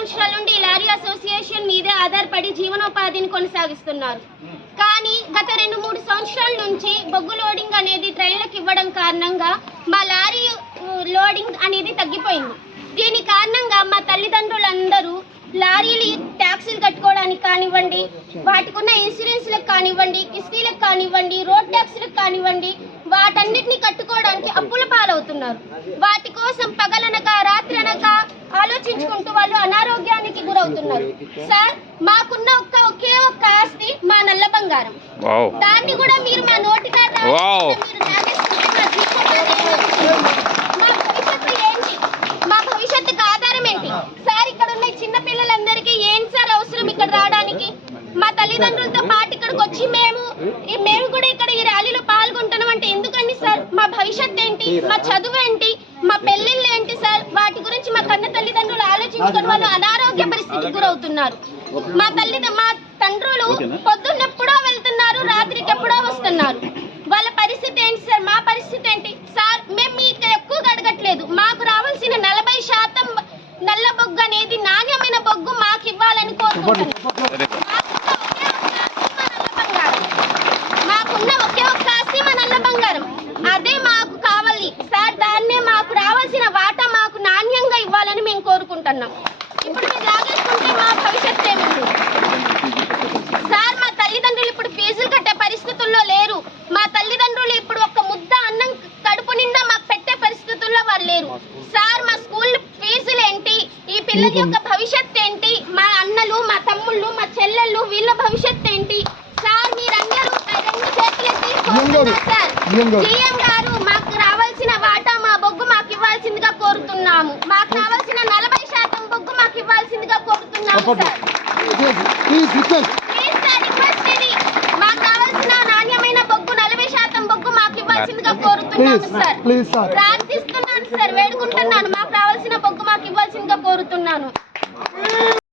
సంవత్సరాల నుండి lorry association మీదే ఆధారపడి జీవనోపాధిని కొనసాగిస్తున్నారు. కానీ గత 2-3 సంవత్సరాల నుంచి బొగ్గు లోడింగ్ అనేది ట్రైన్లకు ఇవ్వడం కారణంగా మా లారీ లోడింగ్ అనేది తగ్గిపోయింది. దీని కారణంగా మా తల్లిదండ్రులందరూ లారీలు ట్యాక్సీలు కట్టుకోవడానికి కానివ్వండి, వాటికి ఉన్న ఇన్సూరెన్స్లకు కానివ్వండి, కిస్తీలకు కానివ్వండి, రోడ్ ట్యాక్సీలకు కానివ్వండి, వాటన్నిటిని కట్టుకోవడానికి అప్పుల పాలవుతున్నారు. వాటి కోసం పగలనక రాత్రనక ఆలోచించుకుంటూ వాళ్ళు అనారోగ్యానికి గురవుతున్నారు. సార్, మాకున్న ఒకే ఒక్క ఆస్తి మా నల్ల బంగారం. దాన్ని కూడా మీరు మా నోటి మా భవిష్యత్తుకు ఆధారం ఏంటి సార్? ఇక్కడ ఉన్న చిన్న పిల్లలందరికీ ఏంటి సార్ అవసరం ఇక్కడ రావడానికి? మా తల్లిదండ్రులతో పాటు ఇక్కడికి వచ్చి మేము కూడా ఇక్కడ ఈ ర్యాలీలో పాల్గొంటున్నాం అంటే ఎందుకండి సార్? మా భవిష్యత్తు ఏంటి? మా చదువు ఏంటి? మా పెళ్ళిళ్ళు ఏంటి సార్? వాటి గురించి మా కన్న తల్లిదండ్రులు ఆలోచించుకొని వాళ్ళు అనారోగ్య పరిస్థితికి గురవుతున్నారు. మా తండ్రులు పొద్దున్నెప్పుడో వెళ్తున్నారు, రాత్రికి ఎప్పుడో వస్తున్నారు. వాళ్ళ పరిస్థితి ఏంటి సార్? మా పరిస్థితి ఏంటి సార్? మేము మీకు ఎక్కువగా అడగట్లేదు. మాకు రావాల్సిన 40% నల్ల బొగ్గు అనేది నాణ్యమైన బొగ్గు మాకు ఇవ్వాలని కోరుకుంటున్నాం. మాకున్న ఒకే ఒక్క ఆస్తి మా నల్ల బంగారం, అదే మాకు కావాలి సార్. దాన్నే మాకు రావాల్సిన వాటా మాకు నాణ్యంగా ఇవ్వాలని మేము కోరుకుంటున్నాం. ఇప్పుడు మీరు లాగేసుకుంటే మా భవిష్యత్తు ఏమిటి సార్? మా తల్లిదండ్రులు ఇప్పుడు ఫీజులు కట్టే పరిస్థితుల్లో లేరు. మా తల్లిదండ్రులు ఇప్పుడు ఒక్క ముద్ద అన్నం కడుపు నిండా మాకు పెట్టే పరిస్థితుల్లో వాళ్ళు లేరు సార్. మా స్కూల్ ఫీజులు ఏంటి? ఈ పిల్లల యొక్క భవిష్యత్తు ఏంటి? మా అన్నలు, మా తమ్ముళ్ళు, మా చెల్లెళ్ళు, వీళ్ళ భవిష్యత్తు ఏంటి సార్? మీరందరూ 2 చేతులెత్తి కోరుతున్నారు సార్. సీఎం గారు, మాకు రావాల్సిన వాటా మా బొగ్గు మాకు ఇవ్వాల్సిందిగా కోరుతున్నాము. మాకు రావాల్సిన 40% బొగ్గు మాకు ఇవ్వాల్సిందిగా కోరుతున్నాము సార్. ప్లీజ్ సార్, రిక్వెస్ట్ ఇది. మాకు కావాల్సిన నాణ్యమైన బొగ్గు 40% బొగ్గు మాకు ఇవ్వాల్సిందిగా కోరుతున్నాము సార్. ప్రార్థిస్తున్నాను సార్, వేడుకుంటున్నాను. మాకు రావాల్సిన బొగ్గు మాకు ఇవ్వాల్సిందిగా కోరుతున్నాను.